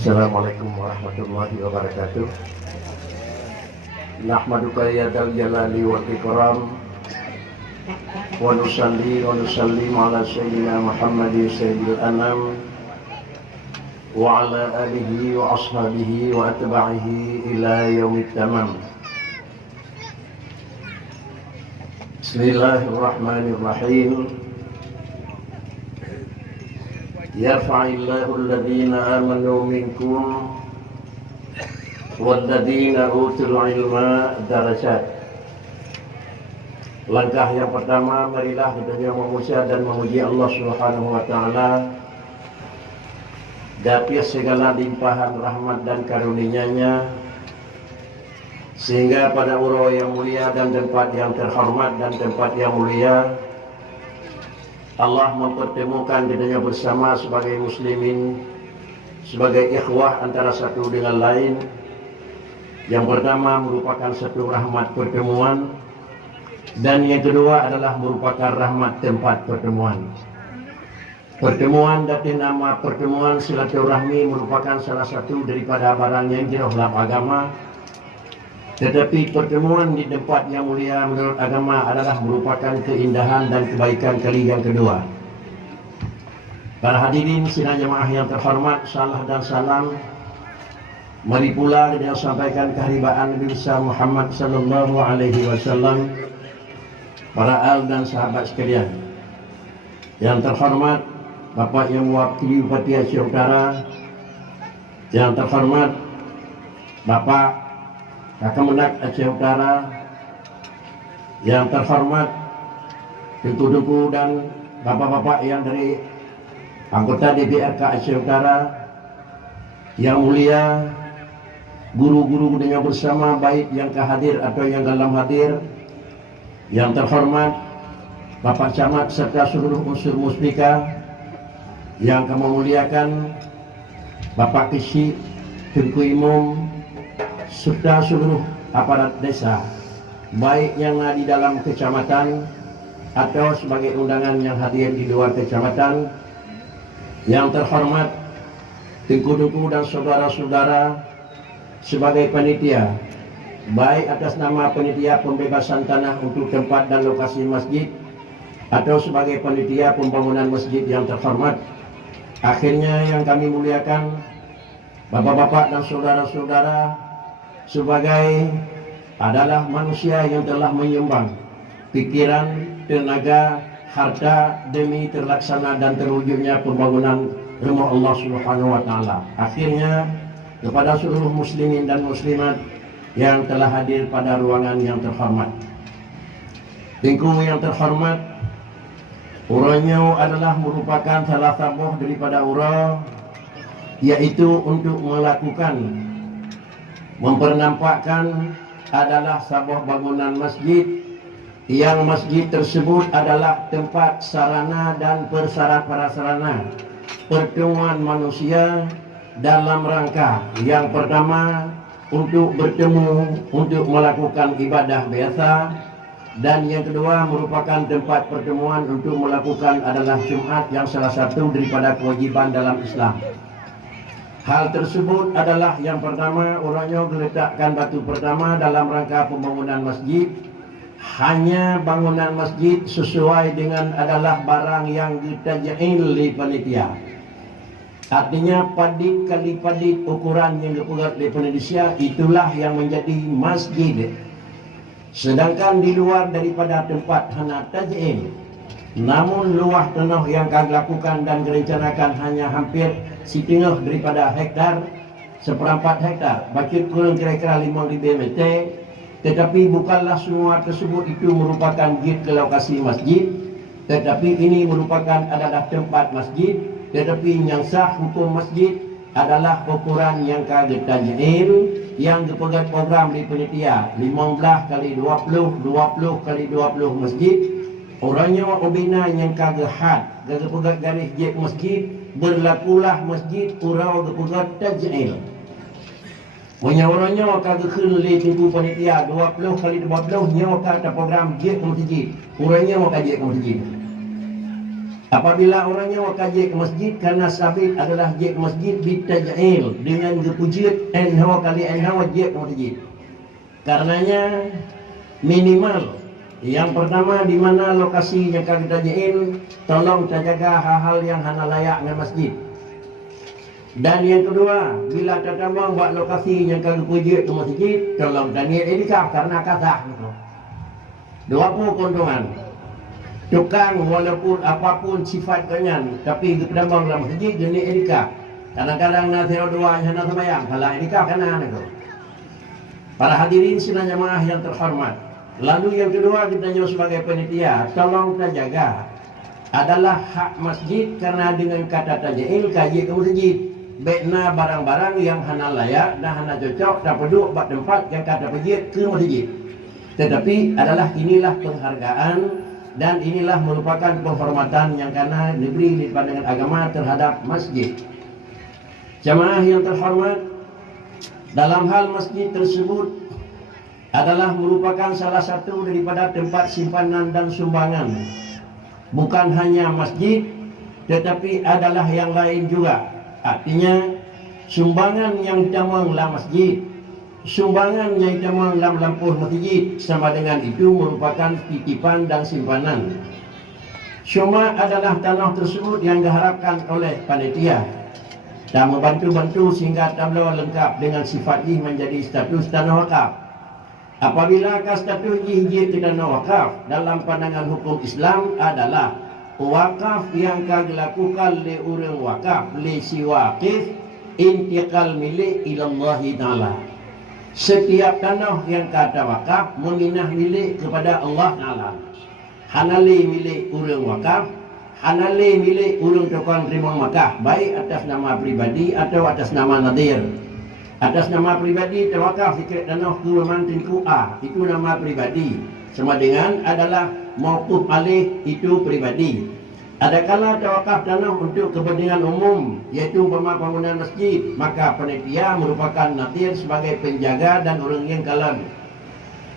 Assalamualaikum warahmatullahi wabarakatuh. Nahmaduka ya dzal jalali wal ikram wa nusalli wa nusallim ala sayyidina Muhammadin sayyidil anam wa ala alihi wa ashabihi wa atba'ihi ila yaumit tamam. Bismillahirrahmanirrahim. Yarfa'illahu alladhina amanu minkum walladhina utul ilma darajat. Langkah yang pertama, marilah kita memuji dan memuji Allah Subhanahu wa taala atas segala limpahan rahmat dan karunia-Nya, sehingga pada urau yang mulia dan tempat yang terhormat dan tempat yang mulia Allah mempertemukan dirinya bersama sebagai muslimin, sebagai ikhwah antara satu dengan lain. Yang pertama merupakan satu rahmat pertemuan, dan yang kedua adalah merupakan rahmat tempat pertemuan. Pertemuan dari nama pertemuan silaturahmi merupakan salah satu daripada barang yang jauh dalam agama. Tetapi pertemuan di tempat yang mulia menurut agama adalah merupakan keindahan dan kebaikan kali yang kedua. Para hadirin sidang jemaah yang terhormat, salam dan salam mari pula dengan sampaikan keharibaan Nabi besar Muhammad sallallahu alaihi wasallam, para al dan sahabat sekalian. Yang terhormat Bapak yang mewakili Bupati Aceh Utara, yang terhormat Bapak Kapolda Aceh Utara, yang terhormat Duku-duku dan bapak-bapak yang dari anggota DPRK Aceh Utara, yang mulia guru-guru dengan bersama baik yang kehadir atau yang dalam hadir, yang terhormat Bapak Camat serta seluruh unsur muspika, yang kami muliakan Bapak Kisi, Tunku Imam, serta seluruh aparat desa, baik yang ada di dalam kecamatan atau sebagai undangan yang hadir di luar kecamatan. Yang terhormat Tengku-tengku dan saudara-saudara sebagai panitia, baik atas nama panitia pembebasan tanah untuk tempat dan lokasi masjid atau sebagai panitia pembangunan masjid yang terhormat. Akhirnya yang kami muliakan bapak-bapak dan saudara-saudara sebagai adalah manusia yang telah menyumbang pikiran, tenaga, harta demi terlaksana dan terwujudnya pembangunan rumah Allah Subhanahu wa taala. Akhirnya kepada seluruh muslimin dan muslimat yang telah hadir pada ruangan yang terhormat. Tengku yang terhormat, uranya adalah merupakan salah satu daripada urau, yaitu untuk melakukan mempernampakkan adalah sebuah bangunan masjid, yang masjid tersebut adalah tempat sarana dan prasarana pertemuan manusia dalam rangka yang pertama untuk bertemu, untuk melakukan ibadah biasa, dan yang kedua merupakan tempat pertemuan untuk melakukan adalah Jumat yang salah satu daripada kewajiban dalam Islam. Hal tersebut adalah yang pertama, orangnya meletakkan batu pertama dalam rangka pembangunan masjid. Hanya bangunan masjid sesuai dengan adalah barang yang ditaja'il di panitia. Artinya padit kali padit ukuran yang dibuat di panitia, itulah yang menjadi masjid. Sedangkan di luar daripada tempat hana taja'il, namun luah tanah yang kami lakukan dan direncanakan hanya hampir setengah daripada hektar, seperempat hektar, bagi kurang kira-kira 5,000 meter. Tetapi bukanlah semua tersebut itu merupakan jid ke lokasi masjid, tetapi ini merupakan adalah tempat masjid. Tetapi yang sah hukum masjid adalah ukuran yang kagak tajil, yang dipegat program di penitia 15 kali 20, 20 kali 20 masjid. Orangnya obina yang kagak had, kagak pegat garis jet masjid, berlakulah masjid urau kepegat tajil. Orangnya kagak kena tipu panitia 20 kali 20 nyawa kata program jet masjid. Orangnya kagak jet masjid. Apabila orangnya kaji ke masjid karena sabit adalah je ke masjid bitajil dengan kepujit enhawa kali enhawa je ke masjid. Karenanya minimal yang pertama di mana lokasi yang kami tajil, tolong terjaga hal-hal yang hana layak dengan masjid. Dan yang kedua, bila tertambah buat lokasi yang kami pujit ke masjid, tolong tanya edikah karena kata itu. 20 keuntungan. Tukang walaupun apapun sifat kanyan, tapi kedambang dalam masjid jenis edika. Kadang-kadang nak tengok doa yang nak sembahyang, kalau edika kena itu. Para hadirin sidang jemaah yang terhormat. Lalu yang kedua kita nyo sebagai panitia, tolong kita jaga adalah hak masjid karena dengan kata tajail kaji ke masjid. Baikna barang-barang yang hana layak dan hana cocok tak peduk buat tempat yang kata masjid ke masjid. Tetapi adalah inilah penghargaan dan inilah merupakan penghormatan yang karena diberi di pandangan agama terhadap masjid. Jemaah yang terhormat, dalam hal masjid tersebut adalah merupakan salah satu daripada tempat simpanan dan sumbangan. Bukan hanya masjid, tetapi adalah yang lain juga. Artinya sumbangan yang damanglah masjid, sumbangan yang damang dalam lampuh masjid sama dengan itu merupakan titipan dan simpanan. Cuma adalah tanah tersebut yang diharapkan oleh panitia dan membantu-bantu sehingga tablau lengkap dengan sifat ini menjadi status tanah wakaf. Apabila status ini tanah wakaf dalam pandangan hukum Islam adalah wakaf yang dilakukan oleh orang wakaf, oleh si wakif intiqal milik ilallah ta'ala. Setiap tanah yang kata wakaf meminah milik kepada Allah Ta'ala. Hanali milik orang wakaf, hanali milik orang tukang terima wakaf, baik atas nama pribadi atau atas nama nadir. Atas nama pribadi terwakaf sikit tanah ke memantinku A, itu nama pribadi. Sama dengan adalah mauquf alih, itu pribadi. Adakala tawakaf tanah untuk kepentingan umum, yaitu pembangunan masjid, maka panitia merupakan natir sebagai penjaga dan orang yang kalam.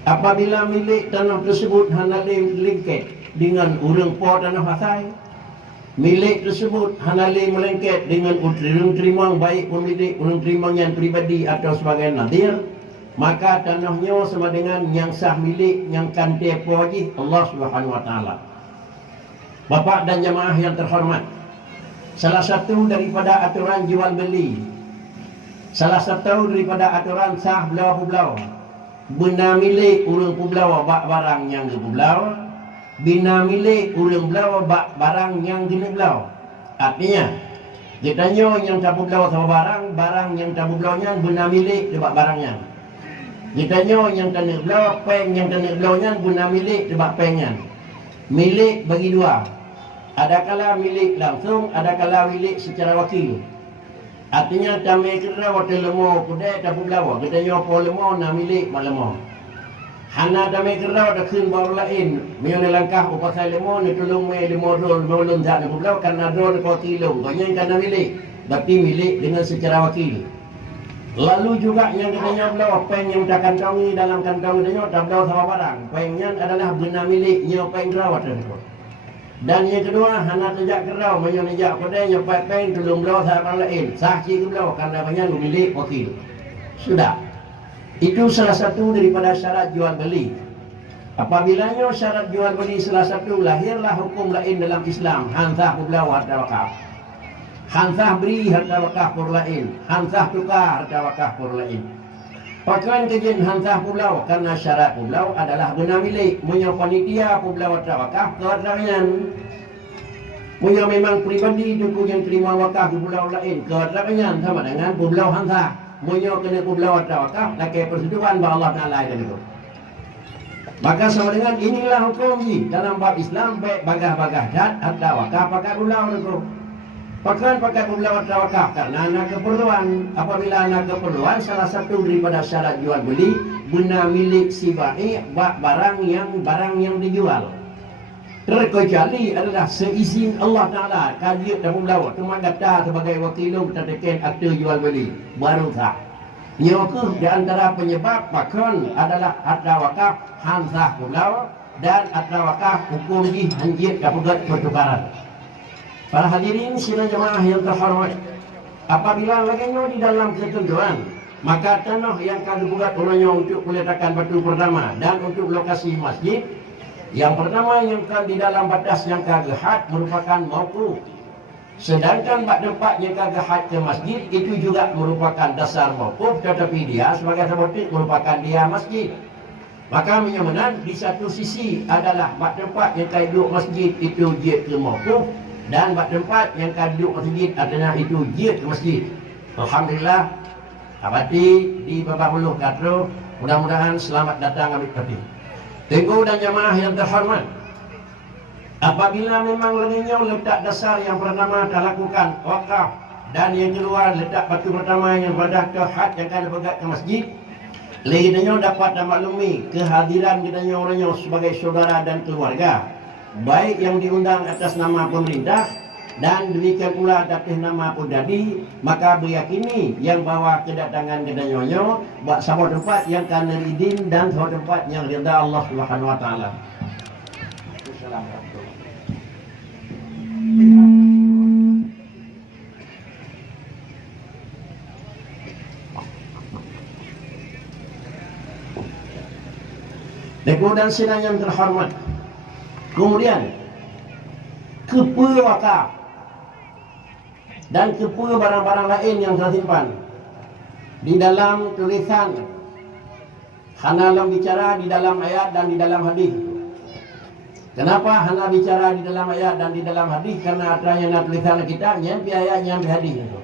Apabila milik tanah tersebut hanya lingket dengan orang po tanah hasai, milik tersebut hanya melengket dengan orang terima baik pemilik orang terima yang pribadi atau sebagai natir, maka tanahnya sama dengan yang sah milik yang kante po haji Allah Subhanahu Wa Taala. Bapak dan jemaah yang terhormat, salah satu daripada aturan jual beli, salah satu daripada aturan sah belau-belau, bina milik urang pubelau bak barang yang ke pubelau, bina milik urang belau bak barang yang kena belau. Artinya, ditanya yang tak pubelau sama barang, barang yang tak pubelaunya bina milik debak barangnya. Ditanya yang kena belau, peng yang kena belaunya bina milik debak pengnya. Milik bagi dua. Adakala milik langsung, adakala milik secara wakil. Artinya tamai kira waktu lemo kudai tak publawa. Kita nyopo lemo na milik malemo. Hana tamai kira waktu kun baru lain. Mione langkah upasai lemo ni tolong me lemo dol belum tak publawa karena dol kau kilo. Banyak karena milik. Berarti milik dengan secara wakil. Lalu juga yang kita nyopo peng yang tak kantongi dalam kantong dia tak belau sama barang. Pengnya adalah benar milik nyopo peng rawat itu. Dan yang kedua, hana terjak kerau, menjak pada nyopo peng tolong belau sama lain. Saksi ke belau karena banyak milik wakil. Sudah. Itu salah satu daripada syarat jual beli. Apabila syarat jual beli salah satu, lahirlah hukum lain dalam Islam. Hansah belau harta wakaf. Hansah beri harta wakaf por lain, hansah tukar harta wakaf por lain. Pakaian kejadian hansah pulau karena syarat pulau adalah benar milik. Punya panitia pulau harta wakaf keadaan. Punya memang pribadi itu yang terima wakaf di pulau lain keadaan sama dengan pulau hansah. munyo kena kublawa tawakaf lakai persetujuan ba Allah Taala itu. Maka sama dengan inilah hukum ni dalam bab Islam baik bagah-bagah dan ada wakaf pakai ulang itu. Pakai ulang wakaf karena ada keperluan. Apabila ada keperluan, salah satu daripada syarat jual beli benar milik si bai barang yang dijual. Terkecuali adalah seizin Allah Taala kaji dan ulang. Cuma data sebagai wakil kita tekan akte jual beli baru sah. Nyokuh di antara penyebab makon adalah ada wakaf hansah pulau dan ada wakaf hukum di hanjit kapugat pertukaran. Para hadirin sidang jemaah yang terhormat, apabila laganya di dalam ketentuan, maka tanah yang kami buat ulangnya untuk peletakan batu pertama dan untuk lokasi masjid, yang pertama yang kan di dalam batas yang kagehad merupakan mauquf. Sedangkan bak tempat yang kagehad ke masjid itu juga merupakan dasar mauquf, tetapi dia sebagai sebutin merupakan dia masjid. Maka menyamanan di satu sisi adalah bak tempat yang kaiduk masjid itu jid ke mauquf dan bak tempat yang kaiduk masjid adalah itu jid ke masjid. Alhamdulillah abadi di Babak Hulu Katro, mudah-mudahan selamat datang ambil peti. Tengku dan jamaah yang terhormat, apabila memang lengannya letak dasar yang pertama kita lakukan wakaf dan yang kedua letak batu pertama yang pada ke had yang akan bergerak ke masjid, lainnya dapat maklumi kehadiran kita orangnya sebagai saudara dan keluarga, baik yang diundang atas nama pemerintah dan demikian pula atas nama Pudadi, maka beryakini yang bawa kedatangan kita nyonyo buat sebuah tempat yang kana izin dan sebuah tempat yang ridha Allah Subhanahu wa taala. Dan sidang yang terhormat, kemudian kepa wakaf dan kepa barang-barang lain yang tersimpan di dalam tulisan hana bicara di dalam ayat dan di dalam hadis. Kenapa hana bicara di dalam ayat dan di dalam hadis? Karena adanya tulisan kita yang ayat yang hadis itu.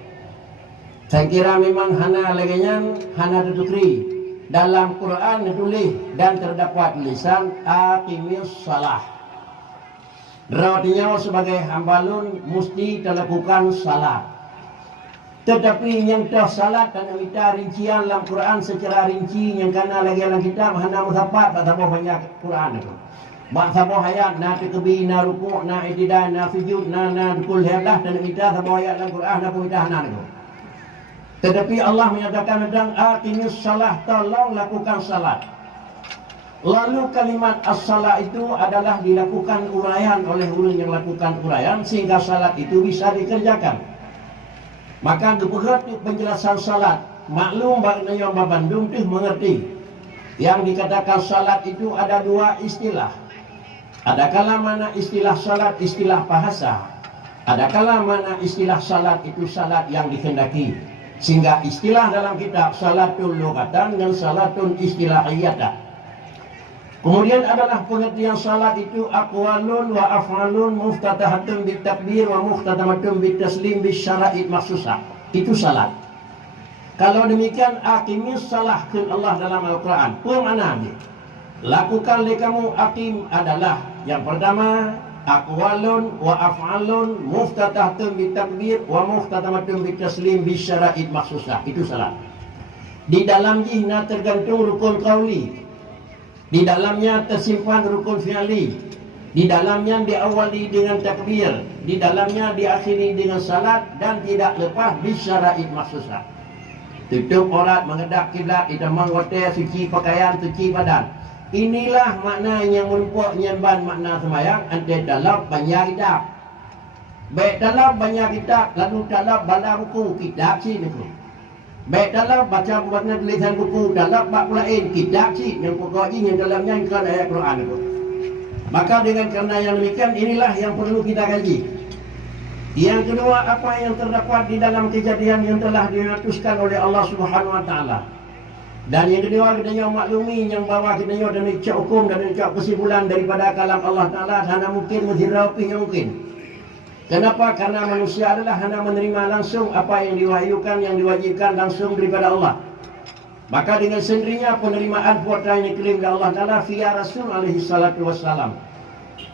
Saya kira memang hana legenya hana tutukri. Dalam Quran ditulis dan terdapat tulisan aqimis salah. Artinya sebagai hambalun mesti terlakukan salat. Tetapi yang dah salat dan minta rincian dalam Quran secara rinci yang kena lagi dalam kitab hana musabat tak tahu banyak Quran itu. Bak sabah ayat na takbir na ruku' na i'tidal na sujud na kul hadah dan minta sabah ayat dalam Quran apa minta hana itu. Tetapi Allah menyatakan tentang aqimis salah, tolong lakukan salat. Lalu kalimat as-salah itu adalah dilakukan uraian oleh orang yang lakukan uraian sehingga salat itu bisa dikerjakan. Maka keberat penjelasan salat, maklum bagi yang Bandung tu mengerti. Yang dikatakan salat itu ada dua istilah. Ada kala mana istilah salat istilah bahasa. Ada kala mana istilah salat itu salat yang dikehendaki. Sehingga istilah dalam kitab salatul lughatan dan salatun istilahiyatan. Kemudian adalah pengertian salat itu aqwalun wa af'alun muftatahatun bitakbir wa muftatamatun bitaslim bisyara'id maksusah. Itu salat. Kalau demikian aqimis salahkan Allah dalam Al-Quran. Apa maknanya? Lakukan kamu aqim adalah yang pertama aqwalun wa af'alun muftatahatun bitakbir wa muftatamatun bitaslim bisyara'id maksusah. Itu salat. Di dalam jihna tergantung rukun qauli. Di dalamnya tersimpan rukun fi'li. Di dalamnya diawali dengan takbir. Di dalamnya diakhiri dengan salat dan tidak lepas bisyara'id maksusah. Tutup aurat, menghadap kiblat, itamang hotel, suci pakaian, suci badan. Inilah makna yang merupakan nyamban makna semayang antara dalam banyak kitab. Baik dalam banyak kitab, lalu dalam bala buku kitab si itu. Baik dalam baca buatnya tulisan buku, dalam bab lain kitab si yang pokoknya yang dalamnya kan ayat Quran itu. Maka dengan kerana yang demikian inilah yang perlu kita kaji. Yang kedua, apa yang terdapat di dalam kejadian yang telah diratuskan oleh Allah Subhanahu wa taala. Dan yang kedua kita maklumi yang bahawa kita dan ucap hukum dan ucap kesimpulan daripada kalam Allah Ta'ala sana mungkin muziraupi yang mungkin. Kenapa? Karena manusia adalah hanya menerima langsung apa yang diwahyukan, yang diwajibkan langsung daripada Allah. Maka dengan sendirinya penerimaan puasa yang dikirim oleh Allah Ta'ala via Rasul alaihi salatu wassalam.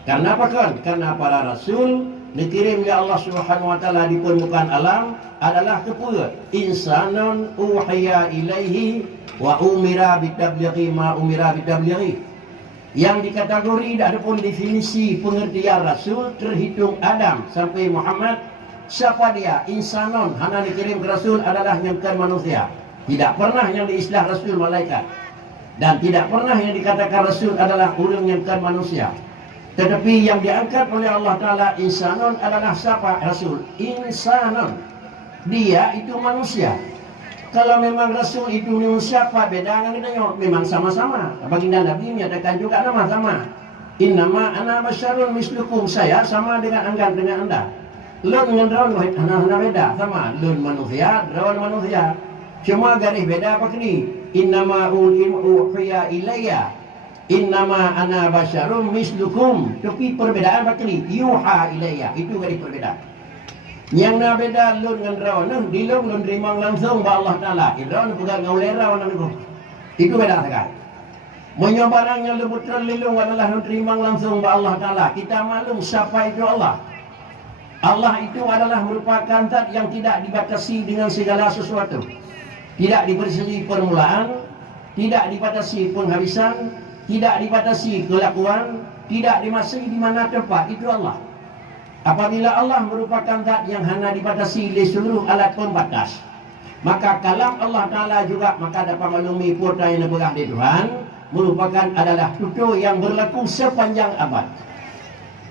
Karena apa kan? Karena para Rasul dikirim oleh Allah Subhanahu wa Ta'ala di permukaan alam adalah kepada insanun uhiya ilaihi wa umira bitablighi ma umira bitablighi. Yang dikategori adapun definisi pengertian Rasul terhitung Adam sampai Muhammad. Siapa dia? Insanun, hanya dikirim ke Rasul adalah yang ke manusia. Tidak pernah yang diistilah Rasul malaikat. Dan tidak pernah yang dikatakan Rasul adalah orang yang ke manusia. Tetapi yang diangkat oleh Allah Ta'ala insanun adalah siapa? Rasul. Insanun. Dia itu manusia. Kalau memang Rasul itu siapa? Beda dengan kita. Memang sama-sama. Baginda Nabi menyatakan juga nama sama. Innama ana basyarun mislukum. Saya sama dengan enggan dengan anda. Lun dengan drawn hana beda. Sama. Lun manusia, drawn manusia. Cuma garis beda apa ni? Innama uhiya ilayya. Innama ana basyarun mislukum. Tapi perbedaan apa ni? Yuha ilayya. Itu garis perbedaan. Yang nak beda lun dengan rawan, dilung lun terima langsung ba Allah Taala. Rawan pegang ngaulera wana itu. Itu beda sekali. Menyobarangnya lebut terlilung adalah lun terima langsung ba Allah Taala. Kita maklum siapa itu Allah. Allah itu adalah merupakan zat yang tidak dibatasi dengan segala sesuatu. Tidak dibatasi permulaan, tidak dibatasi penghabisan, tidak dibatasi kelakuan, tidak dibatasi di mana tempat. Itu Allah. Apabila Allah merupakan zat yang hanya dibatasi oleh seluruh alat pembatas, maka kalam Allah Ta'ala juga maka dapat maklumi purta yang dipegang di Tuhan merupakan adalah tutur yang berlaku sepanjang abad.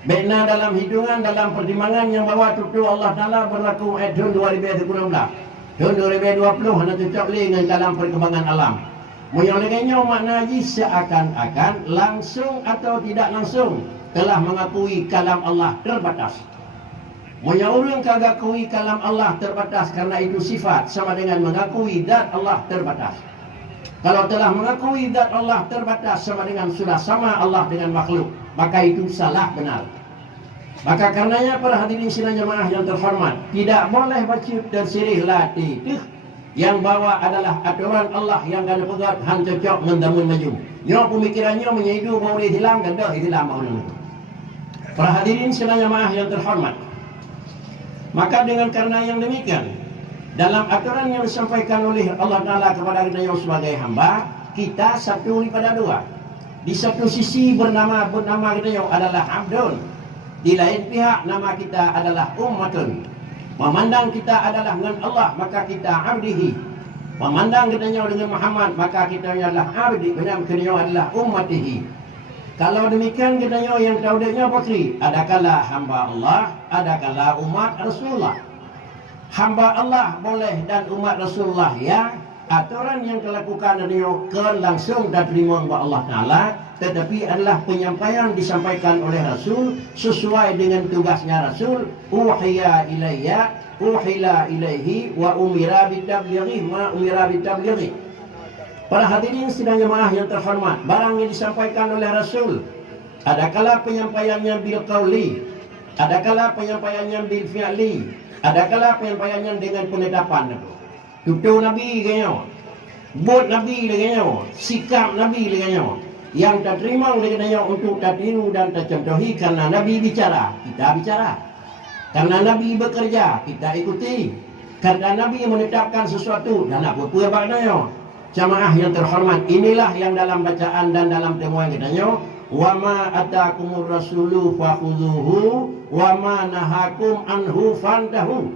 Baiklah dalam hitungan, dalam pertimbangan yang bahawa tutur Allah Ta'ala berlaku tahun 2016. Tahun 2020 hanya cocok dengan dalam perkembangan alam. Yang lainnya makna haji seakan-akan langsung atau tidak langsung telah mengakui kalam Allah terbatas. Banyak orang kagak akui kalam Allah terbatas karena itu sifat sama dengan mengakui zat Allah terbatas. Kalau telah mengakui zat Allah terbatas sama dengan sudah sama Allah dengan makhluk, maka itu salah benar. Maka karenanya para hadirin sidang jemaah yang terhormat, tidak boleh baca tersirih latih yang bawa adalah aturan Allah yang kena pegat han cocok mendamun maju. Nyo pemikirannya menyaidu mau hilang dan dah hilang mau. Para hadirin sekalian jemaah yang terhormat. Maka dengan karena yang demikian, dalam aturan yang disampaikan oleh Allah Ta'ala kepada kita yang sebagai hamba, kita satu daripada dua. Di satu sisi bernama kita yang adalah abdun. Di lain pihak nama kita adalah ummatun. Memandang kita adalah dengan Allah, maka kita abdihi. Memandang kita dengan Muhammad, maka kita adalah abdi. Benar kita adalah ummatihi. Kalau demikian kita yang taudiknya bakri, adakala hamba Allah, adakala umat Rasulullah. Hamba Allah boleh dan umat Rasulullah ya. Aturan yang dilakukan adalah langsung dan terima oleh Allah Ta'ala, tetapi adalah penyampaian disampaikan oleh Rasul sesuai dengan tugasnya Rasul. Uhiya ilayya, uhila ilaihi, wa umira bitablighi, ma umira bitablighi. Para hadirin sidang jemaah yang terhormat, barang yang disampaikan oleh Rasul, adakala penyampaiannya bil qauli, adakala penyampaiannya bil fi'li, adakala penyampaiannya dengan penetapan. Tutur Nabi ganyo, buat Nabi ganyo, sikap Nabi ganyo, yang tak terima ganyo untuk tak tiru dan tak contohi karena Nabi bicara, kita bicara. Karena Nabi bekerja, kita ikuti. Karena Nabi menetapkan sesuatu dan apa pun bagainya. Jamaah yang terhormat, inilah yang dalam bacaan dan dalam temuan kita nyo, wa ma atakumur rasulu fakhudhuhu wa ma nahakum anhu fantahu.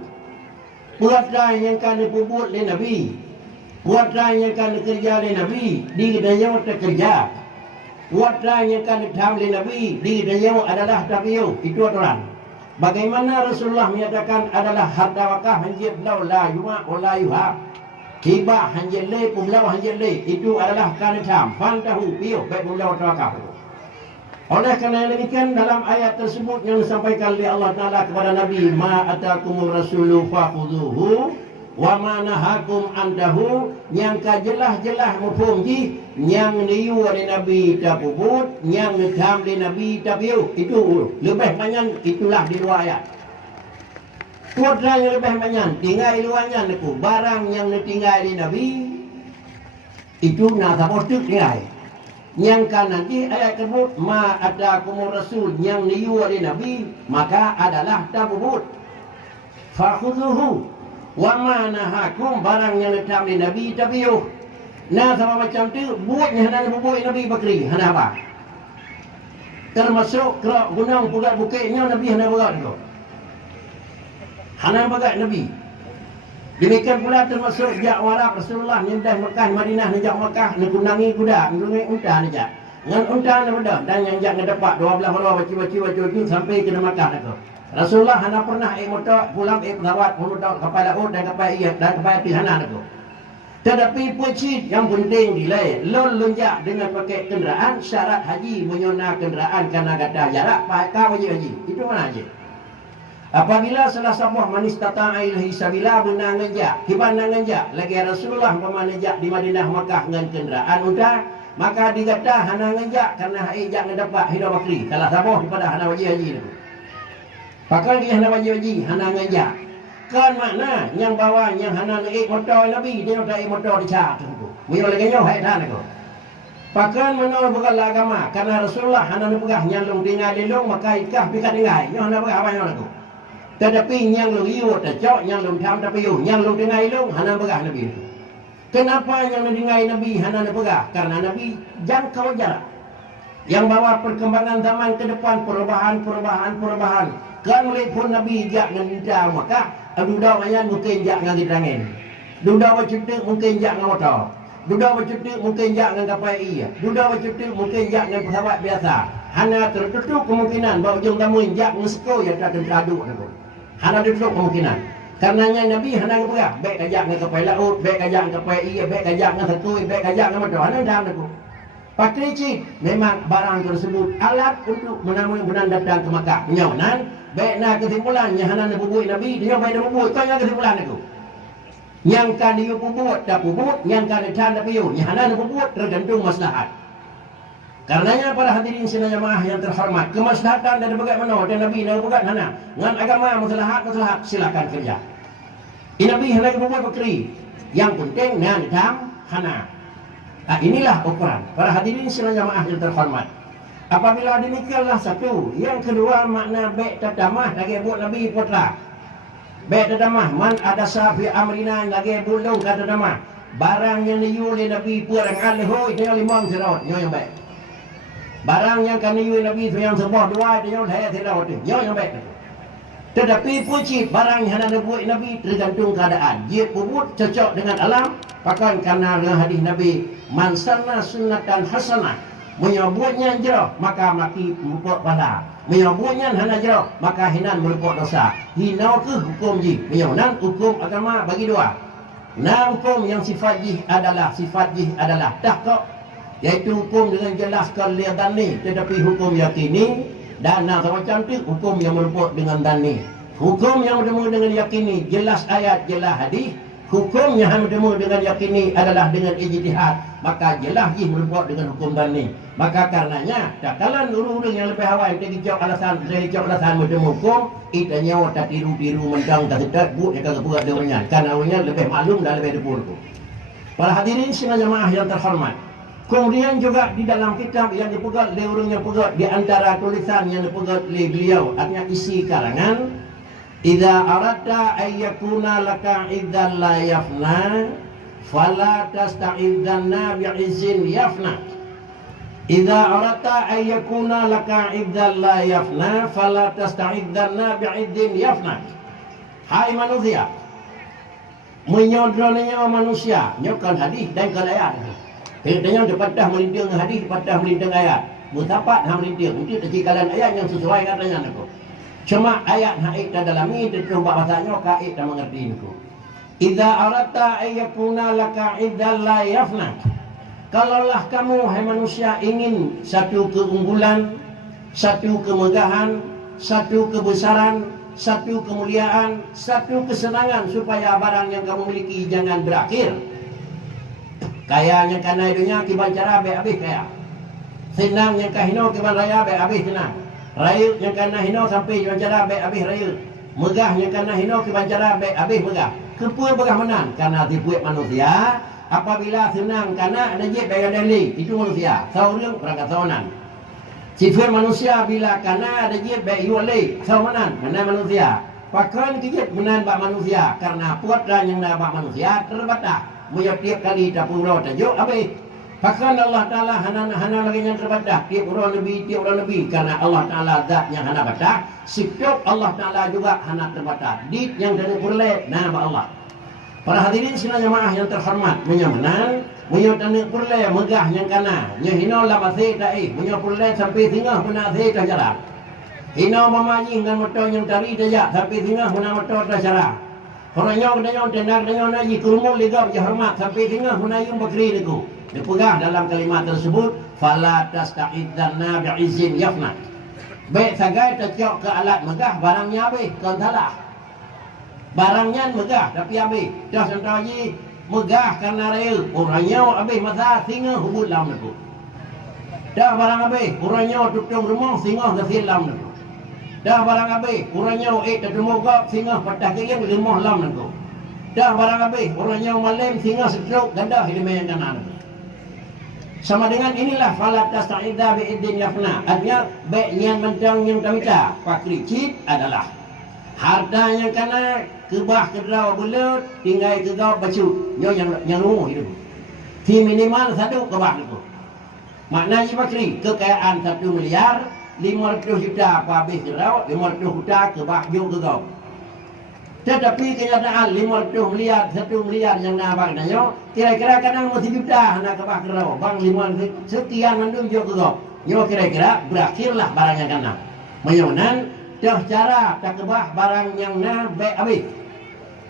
Puasa yang kan dibuat oleh Nabi, puasa yang kan dikerja oleh Nabi, di kita nyo terkerja. Puasa yang kan ditam oleh Nabi, di kita nyo adalah tabiu. Itu aturan. Bagaimana Rasulullah menyatakan adalah harta wakaf hanjib lau la yuma wa la yuhab. Hibah hanjil le, pumlau hanjil le. Itu adalah kanitam. Fantahu piyo, baik pumlau tawakaf. Oleh kerana demikian dalam ayat tersebut yang disampaikan oleh Allah Ta'ala kepada Nabi, ma atakumur rasulu fakhudhuhu wa ma nahakum antahu, yang kajelah-jelah mufhum ji, yang liu oleh Nabi tapubut, yang nekam oleh Nabi tapiu. Itu lebih banyak itulah di dua ayat. Kuadran yang lebih banyak tinggal luarnya niku barang yang ditinggal di Nabi itu nak sabotut tinggal. Yang kan nanti ayat tersebut ma ada kumur rasul yang liu oleh Nabi maka adalah tabubut. Fakhuzuhu wa ma nahakum barang yang letak di Nabi tabiuh. Nah sama macam tu buatnya hana buat Nabi Bakri hana apa? Termasuk kalau gunung pugat bukitnya Nabi hana berat tu. Hana berat Nabi. Demikian pula termasuk jak warak Rasulullah nyindah Mekah Madinah nejak Mekah nekunangi kuda ngungi unta nejak. Ngan unta na benda dan yang jak ngedepak 12 orang baci sampai ke Mekah tu. Rasulullah hana pernah motor pulang pesawat motor kapal laut dan kapal iya dan kapal api hana tu. Tetapi pucit yang penting dilai lon lonjak dengan pakai kenderaan syarat haji menyona kenderaan karena kata jarak pakai wajib haji. Itu mana haji? Apabila salah sebuah manis tata'a ilahi sabila benar ngejak, hiban ngejak, lagi Rasulullah ngejak di Madinah Makkah dengan kenderaan unta, maka dikata hana ngejak karena ejak ngedapat hidup bakri. Salah sebuah daripada hana wajib haji itu. Pakal dia hana wajib haji, hana ngejak. Kan makna yang bawa yang hana naik motor Nabi, dia nak naik motor di cak tu. Mula lagi nyoh hai dah aku. Pakan menurut bekal agama karena Rasulullah hana pegah nyalung tinggal dilung maka ikah pikat tinggal. Nyoh hana pegah apa nyoh aku. Tetapi yang lu iut cok yang lu tham tapi yang lu tinggal dilung hana pegah Nabi. Kenapa yang tinggal Nabi hana pegah? Karena Nabi jangkau jarak. Yang bawa perkembangan zaman ke depan perubahan. Kan oleh pun Nabi jak ngendang maka duda mayan mungkin jak ngan dirangin. Duda bacutuk mungkin jak ngan motor. Duda bacutuk mungkin jak ngan kapal iya. Duda bacutuk mungkin jak ngan pesawat biasa. Hana tertutup kemungkinan bahawa ujung tamu jak ngesko ya tak teradu. Hana tertutup kemungkinan. Karenanya Nabi hana ngepegah. Baik kajak ngan kapal laut, baik kajak ngan kapal iya, baik kajak ngan setui, baik kajak ngan motor. Hana dah aku. Pakai cip memang barang tersebut alat untuk menamui benar datang ke Makkah. Menyonan baik nak kesimpulan yang hana bubuh Nabi dia baik nak bubuh tanya kesimpulan itu. Yang kan dia bubuh tak bubuh, yang kan dia tak bubuh, yang hana bubuh tergantung maslahat. Karenanya para hadirin sekalian jemaah yang terhormat, kemaslahatan dari bagaimana dan Nabi nak bukan hana. Dengan agama maslahat silakan kerja. Ini Nabi hana bubuh bakri. Yang penting ngan dam hana. Inilah ukuran para hadirin sekalian jemaah yang terhormat. Apabila demikianlah satu, yang kedua makna baik tadamah lagi buat Nabi putra. Baik tadamah man ada safi amrina lagi bulung kata tadamah. Barang yang diuli Nabi puang alihoi dia limang serot, nyo yang baik. Barang yang kan diuli Nabi tu yang sebuah dua dia yang saya serot, nyo yang baik. Tetapi puji barang yang ada buat Nabi tergantung keadaan. Dia puput cocok dengan alam. Bahkan karena hadis Nabi man sanna sunnatan hasanah, menyebutnya jerah maka maki merupakan pahala, menyebutnya hana jerah maka hinan merupakan dosa. Hinau ke hukum ji, menyonan hukum agama bagi dua. Nah hukum yang sifat ji adalah tak kok, iaitu hukum dengan jelas kelihatan ni, tetapi hukum yakini dan macam tu hukum yang merupakan dengan dani. Hukum yang bertemu dengan yakini jelas ayat jelas hadis. Hukum yang bertemu dengan yakini adalah dengan ijtihad, maka jelas ji merupakan dengan hukum dani. Maka karenanya tak kalan urung-urung yang lebih awal kita jawab alasan bertemu hukum itu nyawa tak tiru-tiru mentang tak sedap buat yang kagak buat dengannya karena orangnya lebih maklum dan lebih depur. Para hadirin sekalian jemaah yang terhormat. Kemudian juga di dalam kitab yang dipegang oleh orang yang pegang di antara tulisan yang dipegang oleh beliau artinya isi karangan idza aradta ayyakuna laka idzal la yafna fala tasta'idzanna bi'izin yafna. Idza aradta ayyakuna laka idzal la yafna fala tasta'idzanna bi'izin yafna. Hai manusia, menyodornya manusia nyokan hadis dan ayat. Dia patah melintang hadis, patah melintang ayat. Mutapat hang melintang. Mungkin tercikalan ayat yang sesuai katanya aku. Cuma ayat haid dan dalam ini terubah bahasanya kaid dan mengerti itu. Idza aradta ayyakuna laka idzal la yafna. Kalaulah kamu hai manusia ingin satu keunggulan, satu kemegahan, satu kebesaran, satu kemuliaan, satu kesenangan supaya barang yang kamu miliki jangan berakhir. Kaya yang kana dunia kiban cara be habis kaya. Senang yang kahino kiban raya be habis senang. Raya yang kana hino sampai kiban cara be habis raya. Megah yang kena hino ke bancara habis megah. Kepua begah menan karena dibuat manusia. Apabila senang karena ada je bayar dali itu manusia. Saurang perangkat saunan. Sifat manusia bila karena ada je bayar yuali saunan mana manusia. Pakan kijit menan bak manusia karena puatra yang nak bak manusia terbatas. Muya tiap kali tak pura tajuk habis. Pakan Allah Ta'ala hana lagi yang terbatas. Tiap orang lebih karena Allah Ta'ala zat yang hana batas. Sifat Allah Ta'ala juga hana terbatas. Dit yang dari perlek nama Allah. Para hadirin sekalian jemaah yang terhormat, menyamanan, menyatakan perlek megah yang kana. Yang hina lama saya ta'i, menyatakan perlek sampai tinggal benar saya tak jarak. Hina mamaji dengan motor yang tari tajak sampai tinggal benar motor tak jarak. Orangnya katanya tenar katanya naji kurumul ligap yang hormat sampai tinggal benar yang bakri niku. Dipegang dalam kalimat tersebut, fala tasta'idzanna bi'izin yafna. Baik sagai tercok ke alat megah barangnya habis, kan salah. Barangnya megah tapi habis. Dah contohnya megah karena raya. Orangnya habis masa singa hubut lam niku. Dah barang habis, orangnya tutung rumah singa gesil lam niku. Dah barang habis, orangnya terjemogap singa patah kering rumah lam niku. Dah barang habis, orangnya malam singa setruk ganda hidupnya yang kanan. Sama dengan inilah falat tasta'idha bi'iddin yafna. Artinya baik yang mentang yang tamita. Pakri cip adalah harta yang kena kebah kedraw bulut tinggal kegau bacut. Yo yang rumah itu. Ti minimal satu kebah itu. Maknanya pakri kekayaan 1 miliar 500 juta apa habis kedraw 500 juta kebah yo kegau. Tetapi kenyataan 500 miliar 1 miliar yang nak abang tanya kira-kira kadang masih juta nak kebah kerau bang 5 sekian mandung jo kegop yo kira-kira berakhirlah barang yang kena menyonan dah cara tak kebah barang yang na baik habis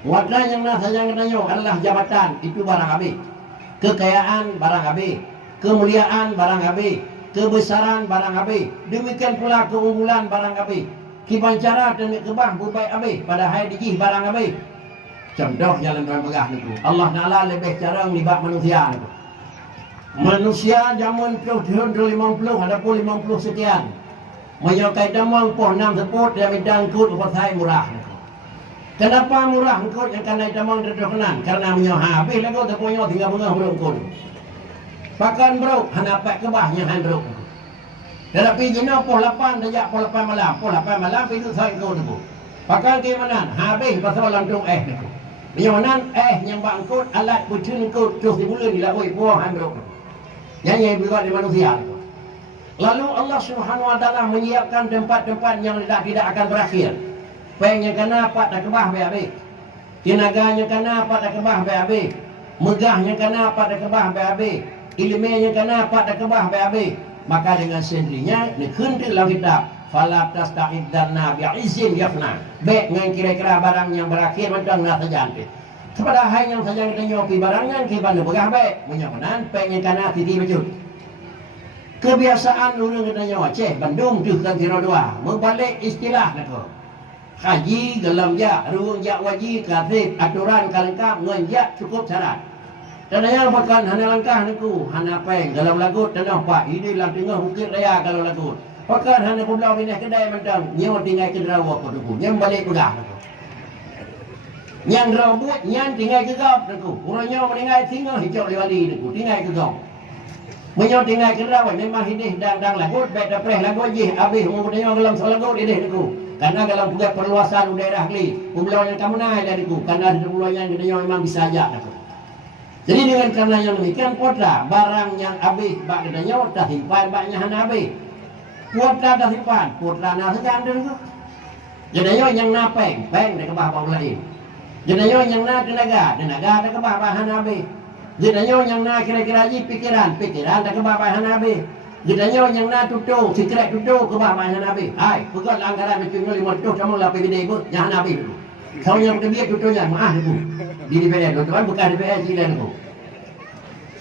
warna yang na sayang tanya adalah jabatan itu barang habis kekayaan barang habis kemuliaan barang habis kebesaran barang habis demikian pula keunggulan barang habis kibancara dan kebah bubai habis pada hari dijih barang habis. Contoh jalan tuan pegah niku. Allah Ta'ala lebih jarang libat manusia niku. Manusia zaman 50 ada pun 50 sekian. Menyokai damang poh 6 seput dia bidang kut upah saya murah niku. Kenapa murah kut yang karena damang terkenan? Karena menyoha habis lagu tepunya tinggal bengah belum kut. Pakan bro hanapak kebahnya han bro. Tetapi jenis poh 8 sejak poh 8 malam. Poh 8 malam itu saya ikut itu. Pakai ke mana? Habis pasal langsung niku. Menyonan yang bangkut alat pucun kut terus dimulai dilakui poh handuk. Yang dibuat di manusia. Lalu Allah Subhanahu Wa Taala menyiapkan tempat-tempat yang tidak akan berakhir. Pengnya kena apa tak kebah habis. Tenaganya kena apa tak kebah habis. Megahnya kena apa tak kebah habis. Ilmunya kena apa tak kebah habis. Maka dengan sendirinya dikhentik dalam kitab fala tasta'idzanna bi'izin yafna. Baik dengan kira-kira barang yang berakhir macam nak terjangkit. Kepada hai yang saja kita nyopi barangnya kita begah baik menyonan pengen kana titi becut. Kebiasaan orang kita nyawa ceh Bandung tu kan tiro dua membalik istilah nak. Haji dalam ja ruang ja wajib katib aturan kalengkap ngan ja cukup syarat. Dan yang bahkan hanya langkah niku, hanya peng dalam lagu tanah pak ini lang tengah bukit raya kalau lagu. Bahkan hanya pulau ini kedai macam nyawa tinggal ke Derawa ko niku, yang balik pegah niku. Yang rambut yang tinggal ke gap niku. Orangnya meninggal tinggal hijau liwali niku, tinggal ke gap. Menyaw tinggal ke Derawa memang hidih dang lagu, baik dapreh lagu je habis umurnya dalam lagu hidih niku. Karena dalam juga perluasan daerah kli, pulau yang kamu naik dari niku, karena pulau yang gedenya memang bisa aja niku. Jadi dengan karena yang demikian kuota barang yang habis bak gedenya dah simpan baknya hana habis. Kuota dah simpan, kuota na segan tu. Gedenya yang na peng dah kebah bau lain. Gedenya yang na tenaga dah kebah bah hana habis. Gedenya yang na kira-kira ji pikiran dah kebah bah hana habis. Gedenya yang na tutu, sikret tutu kebah bah hana habis. Hai, pegat anggaran macam 500 kamu lah PBD bu, yang hana habis. Kau yang kedua tutunya maaf bu. Di DPR tuan bukan DPR silan tu.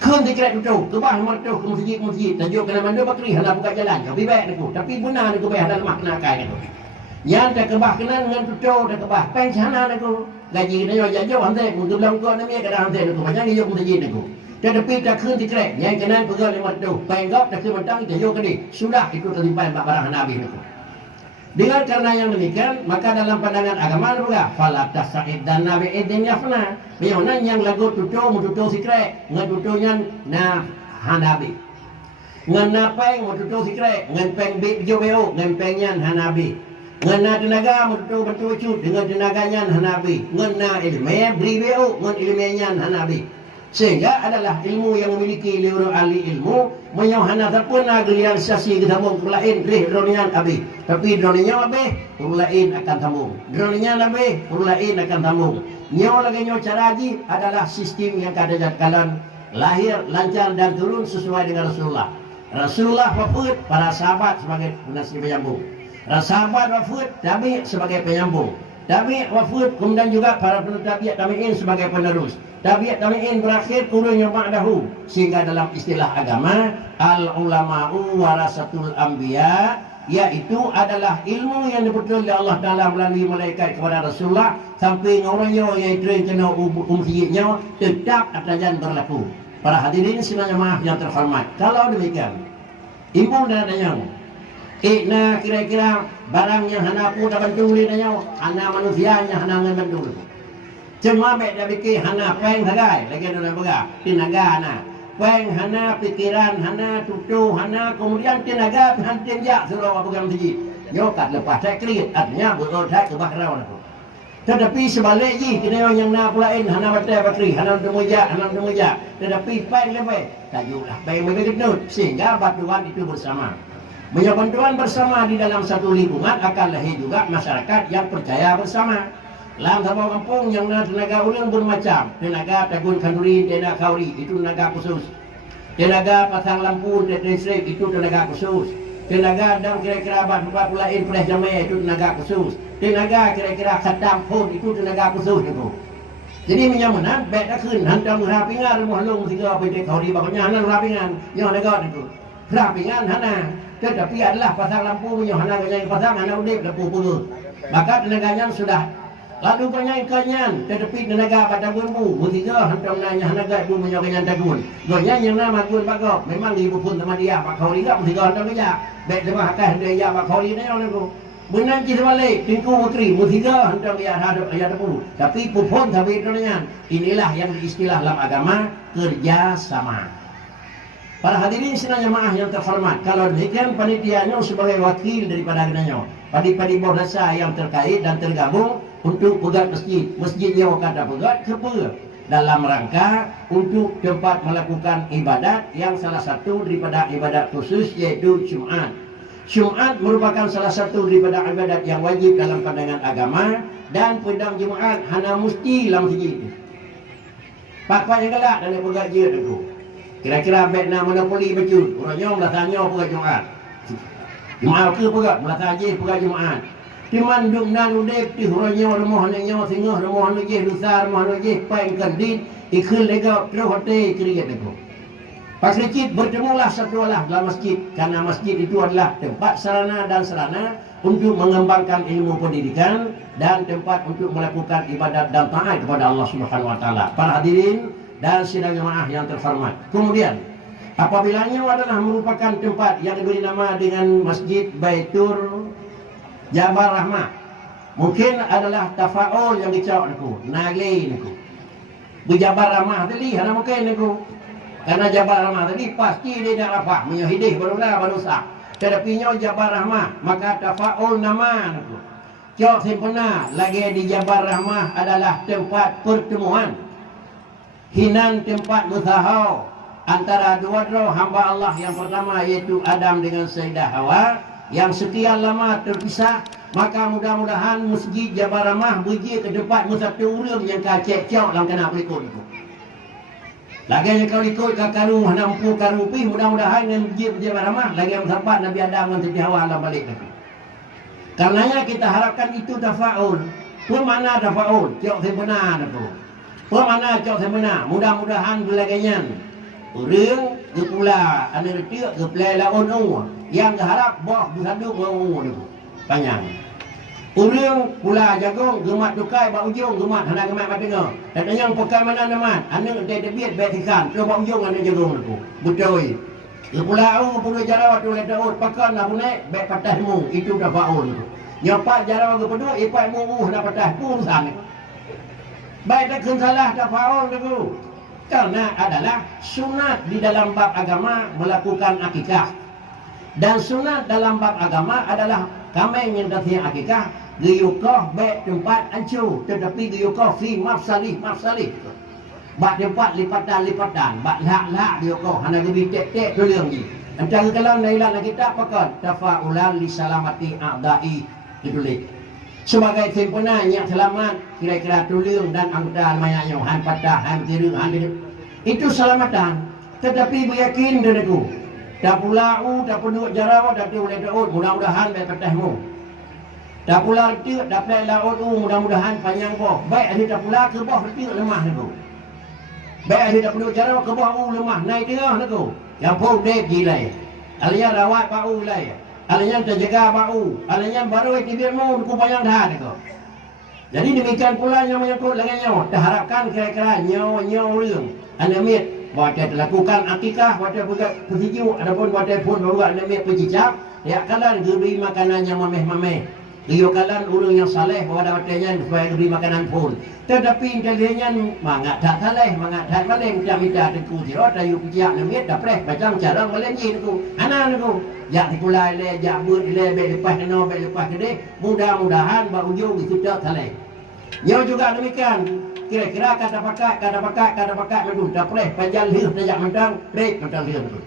Kun dikira tu, kebah nomor tu ke masjid, tajuk kena mandu bakri hendak buka jalan. Tapi baik tu, tapi benar tu baik dalam makna kai tu. Yang tak kebah kena dengan tu tak kebah peng sana tu. Gaji dia jauh hantai, mungkin belum kau nama dia kadang hantai tu. Macam ni yo masjid tu. Tetapi tak kun dikira, yang kena pegang nomor tu, peng gap tak kun mentang tajuk kini. Sudah itu tersimpan barang nabi tu. Dengan karena yang demikian, maka dalam pandangan agama juga falatah sa'id dan nabi idin yafna. Bagaimana yang lagu mututu sikre, ngetutunya na hanabi. Ngenapeng mututu sikre, ngenpeng bit jobeo, ngenpengnya hanabi. Ngena tenaga mututu betul dengan tenaganya hanabi. Ngena ilmu bribeo, ngen ilmunya hanabi. Sehingga adalah ilmu yang memiliki liuru ahli ilmu menyauhana pun realisasi ketambung lain rih dronian abi tapi droninya abe lain akan tambung droninya lebih lain akan tambung nyaw lagi nyaw caraji adalah sistem yang kadajan lahir lancar dan turun sesuai dengan Rasulullah wafud para sahabat sebagai penasihat penyambung sahabat wafud tabi sebagai penyambung tabi wafud kemudian juga para tabi'at tabi'in sebagai penerus tabi'at tabi'in berakhir turunnya ba'dahu sehingga dalam istilah agama al-ulama'u warasatul anbiya yaitu adalah ilmu yang dibetul oleh Allah Ta'ala melalui malaikat kepada Rasulullah sampai orangnya yang kena umsiyiknya tetap akan berlaku. Para hadirin sebenarnya maaf yang terhormat, kalau demikian ibu dan adanya na kira-kira barang yang hana pun dapat bantu dia hana manusia yang hana dengan bantu cuma baik dia bikin hana peng sagai lagi ada berapa tenaga hana peng hana pikiran hana tutu hana kemudian tenaga hantin jak suruh apa pegang tinggi nyokat lepas saya kriit artinya berotak ke bahrau aku tetapi sebaliknya kena yang na pulain hana batai bateri hana temuja tetapi peng lebih tajuklah peng lebih genut sehingga bantuan itu bersama. Bantuan bersama di dalam satu lingkungan akan lahir juga masyarakat yang percaya bersama. Dalam sebuah kampung yang tenaga ulang bermacam, tenaga tagun kanduri, tenaga kauri itu tenaga khusus. Tenaga pasang lampu, listrik itu tenaga khusus. Tenaga dan kira-kira batu lain fresh jamai itu tenaga khusus. Tenaga kira-kira khatam pun itu tenaga khusus itu. Jadi menyamanan baik dah kun hantar rapingan rumah long tiga pete kauri baknya hanan rapingan yang negara itu. Rapingan hana tetapi adalah pasang lampu punya hana yang pasang hana udip lampu puluh maka tenaganya sudah lalu banyak ikannya tetapi tenaga pada gumbu mutiga hantam nanya hana gak bu punya kanyan tagun gonya yang nama gun bagok memang ibu pun teman dia pak kauri gak mutiga hantam kerja baik tema hakah dia ya pak kauri ni orang tu benar kita balik tingku putri mutiga hantam dia hadap ayat puluh tapi pupun tapi tenanya inilah yang istilah dalam agama kerjasama. Para hadirin senang jemaah yang terhormat, kalau demikian panitianya sebagai wakil daripada agenanya, padi-padi bordasa yang terkait dan tergabung untuk pegat masjidnya kata pegat kepada dalam rangka untuk tempat melakukan ibadat yang salah satu daripada ibadat khusus yaitu Jumat. Jumat merupakan salah satu daripada ibadat yang wajib dalam pandangan agama dan pedang Jumat hanya mesti dalam masjid. Pak-pak yang galak dan pegat je itu. Kira-kira baik nak monopoli betul. Orangnya melatanya pegat Jumat. Jumat ke pegat, melatanya pegat Jumat. Timan duk nan udip di orangnya rumah nanya singgah rumah nanya lusa rumah nanya pain kandid ikut lega terus hotel kiriat itu. Pas masjid bertemulah satu Allah dalam masjid karena masjid itu adalah tempat sarana dan sarana untuk mengembangkan ilmu pendidikan dan tempat untuk melakukan ibadat dan taat kepada Allah Subhanahu Wa Taala. Para hadirin dan sidang jemaah yang terhormat. Kemudian apabila adalah merupakan tempat yang diberi nama dengan Masjid Baitur Jabar Rahmah, mungkin adalah tafaul yang dicawak niku, nagih niku. Berjabar Rahmah tadi hana mungkin niku. Karena Jabar Rahmah tadi pasti dia dah apa, menyahidih baru sah. Tetapi nyo Jabar Rahmah, maka tafaul nama niku. Cok sempena lagi di Jabar Rahmah adalah tempat pertemuan. Hinan tempat musahau antara dua hamba Allah yang pertama yaitu Adam dengan Sayyidah Hawa yang sekian lama terpisah, maka mudah-mudahan masjid Jabar Rahmah berji ke depan satu orang yang kacek cok dalam kena berikut itu. Lagi yang kau ikut ke karu nampu karu pi mudah-mudahan dengan masjid Jabar Rahmah lagi yang sempat Nabi Adam dengan Sayyidah Hawa dalam balik itu. Karenanya kita harapkan itu tafaul. Pun mana tafaul? Cok sebenar itu. Mana cok sebenar, mudah-mudahan belagannya orang ke pula anak tiak ke pelai laun yang harap boh bersaduk mau panjang orang pula jagung gemat tukai bak ujung gemat hendak gemat matanya dan yang pekan mana namat anak dia debiat baik ikan tu bak ujung anak jagung tu betul ke pula pula jarawat tu letak pakan lah naik baik patah mu itu dah baul tu nyopat jarang ke peduk ipai muruh nak patah pun sana. Baik tak salah tak faham tu. Karena adalah sunat di dalam bab agama melakukan akikah. Dan sunat dalam bab agama adalah kami yang datang akikah giyukoh baik tempat ancu tetapi giyukoh fi mafsalih. Bak tempat lipatan. Bak lak giyukoh hana gebi tek tu leung ni. Antara kalau nailan kita pakat tafaulan li salamati a'dai ditulis. Sebagai sempurna yang selamat kira-kira tuliung dan anggota mayanya han patah han kira han itu selamatan. Tetapi beryakin denganku tak pula tak penduk jarawa tak boleh daud mudah-mudahan baik patahmu. Tak pula reti tak play laut mudah-mudahan panjang boh. Baik ada tak pula ke boh reti lemah niku. Baik ada tak penduk jarawa ke boh lemah naik tengah niku. Yang pun dek gilai. Alanya rawat bau lai. Alanya terjaga bau, alanya baru tibirmu ku bayang dah tu. Jadi demikian pula yang menyangkut dengan nyawa. Diharapkan kira-kira nyawa reung. Anamit buat lakukan akikah, buat persiju ataupun buat pun baru anamit pecicap. Ya kalan diberi makanan yang mameh. Iyo kalan urang yang saleh pada watanya supaya diberi makanan pun. Tetapi intelijennya mangat tak saleh, mangat tak maleng tak minta teku sirot ayu pijak namit dah preh macam cara melenyi tu. Ana tu. Ya dikulai le, ya buat le, lepas kena, lepas gede. Mudah-mudahan berujung itu tak saleh. Nyawa juga demikian. Kira-kira kata pakai medu dah preh panjang lih tajak mentang, preh mentang lih tu.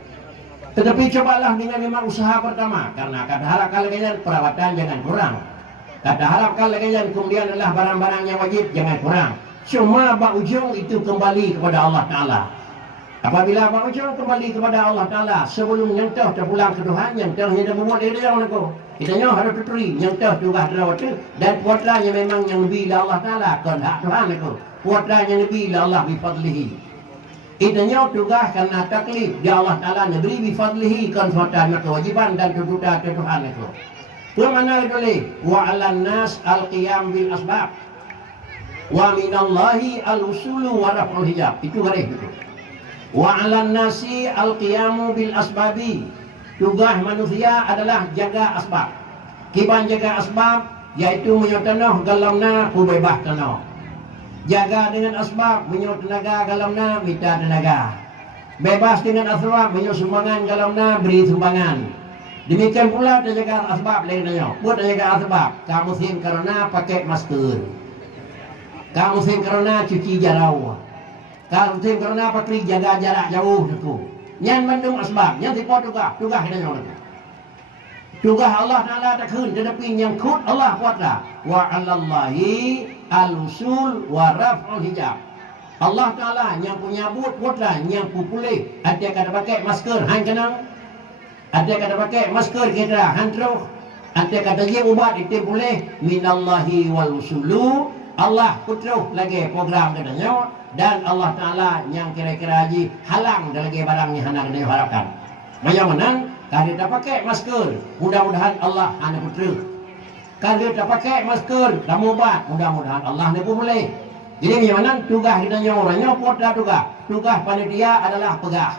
Tetapi cobalah dengan memang usaha pertama. Karena kata harap kalian perawatan jangan kurang. Kata harap kalian kemudian adalah barang-barang yang wajib jangan kurang. Cuma berujung itu kembali kepada Allah Ta'ala. Apabila berujung kembali kepada Allah Ta'ala, sebelum nyentuh terpulang ke Tuhan, nyentuh yang dah membuat dia orang aku. Kita nyoh harus terteri, nyentuh juga terawat tu. Dan puatranya memang yang lebih lah Allah Ta'ala. Kan hak Tuhan aku. Puatranya lebih lah Allah bifadlihi. Itanya tugas karena taklif dia Allah Ta'ala negeri bifadlihi kan suatu kewajiban dan tuntutan Tuhan itu. Bagaimana itu? Wa 'alan nas al-qiyam bil asbab. Wa minallahi al-usulu wa raf'ul hijab. Itu garis itu. Wa 'alan nasi al-qiyamu bil asbabi. Tugas manusia adalah jaga asbab. Kiban jaga asbab yaitu menyotanoh galamna ku bebas tanoh. Jaga dengan asbab menyot tenaga galamna minta tenaga. Bebas dengan asbab menyot sumbangan galamna beri sumbangan. Demikian pula terjaga asbab lainnya. Buat terjaga asbab. Kamu musim corona pakai masker. Kamu musim corona cuci jarau. Kamu musim corona pakai jaga jarak jauh tu. Yang mendung asbab, yang tipot tugas kita orang. Tugas Allah Ta'ala tak kun, tetapi yang kun Allah buatlah. Wa 'alallahi al-usul wa raf'ul hijab. Allah Ta'ala yang punya buatlah, yang pupulih. Ada kata pakai masker, hang kenang. Ada kata pakai masker kita, hang teruk. Ada kata je ubat itu boleh. Minallahi wal usulu. Allah putruh lagi program katanya. Dan Allah Ta'ala yang kira-kira haji halang dan lagi barang yang hendak diharapkan. Macam mana? Kalau kita pakai masker, mudah-mudahan Allah hanya putruh. Kalau kita pakai masker, dah ubat, mudah-mudahan Allah ni pun boleh. Jadi macam mana? Tugas kita orangnya pot dah tugas. Tugas panitia adalah pegah.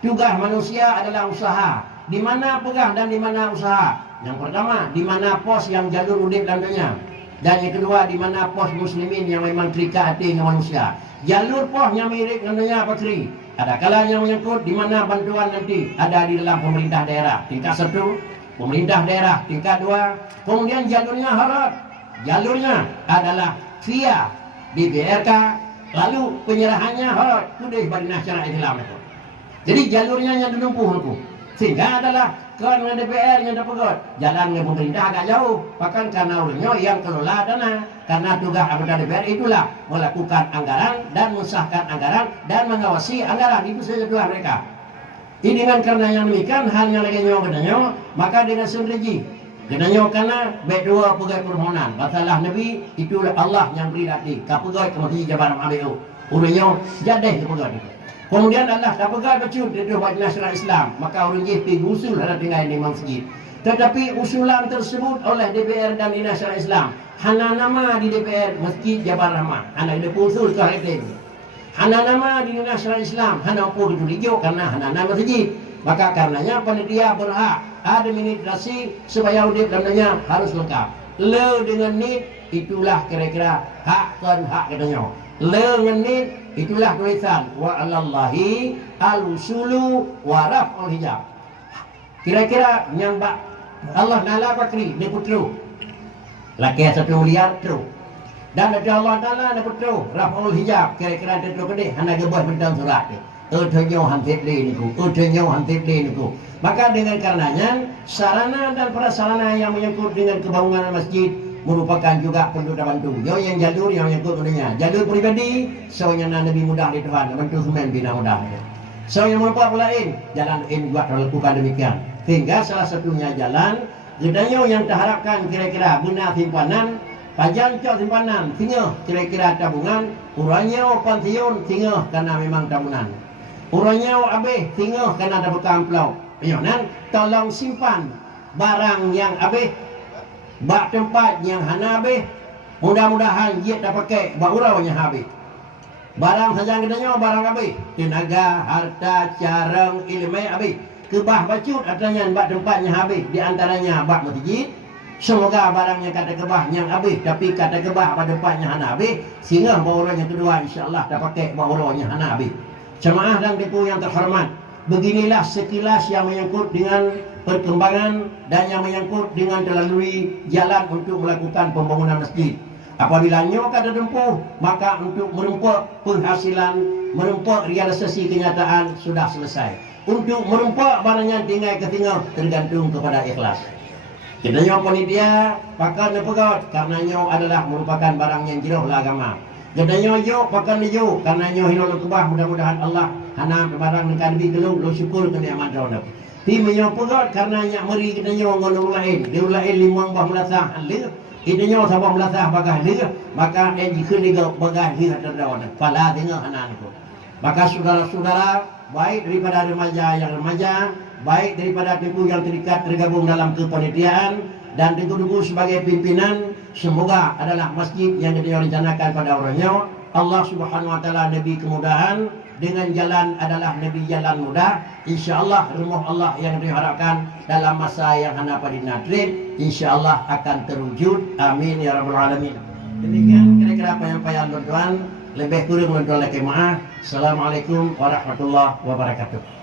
Tugas manusia adalah usaha. Di mana pegah dan di mana usaha? Yang pertama, di mana pos yang jalur udip nantinya. Dan yang kedua, di mana pos muslimin yang memang terikat hati dengan manusia. Jalur pos yang mirip nantinya apa kiri? Ada kala yang menyangkut di mana bantuan nanti ada di dalam pemerintah daerah. Tingkat 1, pemerintah daerah. Tingkat 2, kemudian jalurnya harat. Jalurnya adalah via BPRK. Lalu penyerahannya harat. Sudah Badan Syariah Islam itu. Jadi jalurnya yang dinempuh itu. Sehingga adalah kan dengan DPR yang dapat jalan dengan pemerintah agak jauh. Bahkan karena orangnya yang kelola dana. Karena tugas anggota DPR itulah melakukan anggaran dan mensahkan anggaran dan mengawasi anggaran. Itu saja tugas mereka. Ini dengan karena yang demikian halnya lagi nyawa katanya, maka dengan sinergi. Katanya karena baik dua pegawai permohonan. Masalah Nabi itulah Allah yang beri hati. Kapegawai kemudian Jabatan ABU. Orangnya jadeh pegawai itu. Kemudian Allah tak pegang becut dia buat nasional Islam. Maka orang pergi usul ada tinggal di masjid. Tetapi usulan tersebut oleh DPR dan Dinas Syariah Islam. Hana nama di DPR Masjid Jabal Rahmah. Hana ada usul ke hari ini. Hana nama di Dinas Syariah Islam. Hana apa itu hijau karena hana nama masjid. Maka karenanya panitia berhak administrasi supaya audit dananya harus lengkap. Le dengan nit itulah kira-kira hak dan hak katanya. Le dengan nit itulah tulisan wa 'alallahi al-usulu wa raf'ul hijab. Kira-kira yang Allah nala pakri dia putru. Laki satu miliar tru. Dan ada Allah Taala dia putru raf'ul hijab kira-kira dia tru kedih hana gebah bentang surat dia. Thenyo hantit le niku, thenyo hantit le niku. Maka dengan karenanya sarana dan prasarana yang menyangkut dengan kebangunan masjid merupakan juga perlu dibantu. Yo yang jalur yang menyangkut dunia. Jalur pribadi soalnya Nabi mudah di Tuhan, bantu semen bina mudah. So yang merupakan lain jalan ini juga lakukan demikian. Sehingga salah satunya jalan gedanyo yang terharapkan kira-kira guna simpanan, pajan cok simpanan, tinggal kira-kira tabungan, uranya pensiun tinggal karena memang tabungan. Uranya habis tinggal karena ada bekam pelau. Ayonan tolong simpan barang yang habis, bak tempat yang hana habis. Mudah-mudahan dia tak pakai bak uraunya habis. Barang saja gedanya barang habis. Tenaga, harta, carang, ilmu habis. Kebah bacut artinya bak tempatnya habis. Di antaranya bak masjid. Semoga barangnya kata kebah yang habis, tapi kata kebah pada tempatnya hana habis. Sehingga bak uraunya kedua insya-Allah tak pakai bak uraunya hana habis. Jemaah dan tipu yang terhormat, beginilah sekilas yang menyangkut dengan perkembangan dan yang menyangkut dengan melalui jalan untuk melakukan pembangunan masjid. Apabila nyo kada tempuh, maka untuk merempak penghasilan, merempak realisasi kenyataan sudah selesai. Untuk merempak barangnya tinggal ketinggal tergantung kepada ikhlas. Kita nyo panitia pakar dan pegawai karena nyo adalah merupakan barang yang jauh agama. Gedanya yo pakan yo karena yo hilal kebah mudah-mudahan Allah hana barang dekat lebih gelung lo syukur ke nikmat ronda. Ti menyo pegat karena nyak meri gedanya ngono lain. Dia lain limang bah melasah le. Idenya sabah melasah bagah le. Maka dia jikeun diga bagah le terdawan. Pala tengah anak itu. Maka saudara-saudara baik daripada remaja yang remaja, baik daripada tipu yang terikat tergabung dalam kepanitiaan dan tentu-tentu sebagai pimpinan, semoga adalah masjid yang direncanakan pada orangnya. Allah Subhanahu wa taala nabi kemudahan, dengan jalan adalah nabi jalan mudah. Insyaallah rumah Allah yang diharapkan dalam masa yang hana pada nadrin insyaallah akan terwujud. Amin ya rabbal alamin. Demikian kira-kira penyampaian tuan-tuan, lebih kurang tuan-tuan lagi maaf. Assalamualaikum warahmatullahi wabarakatuh.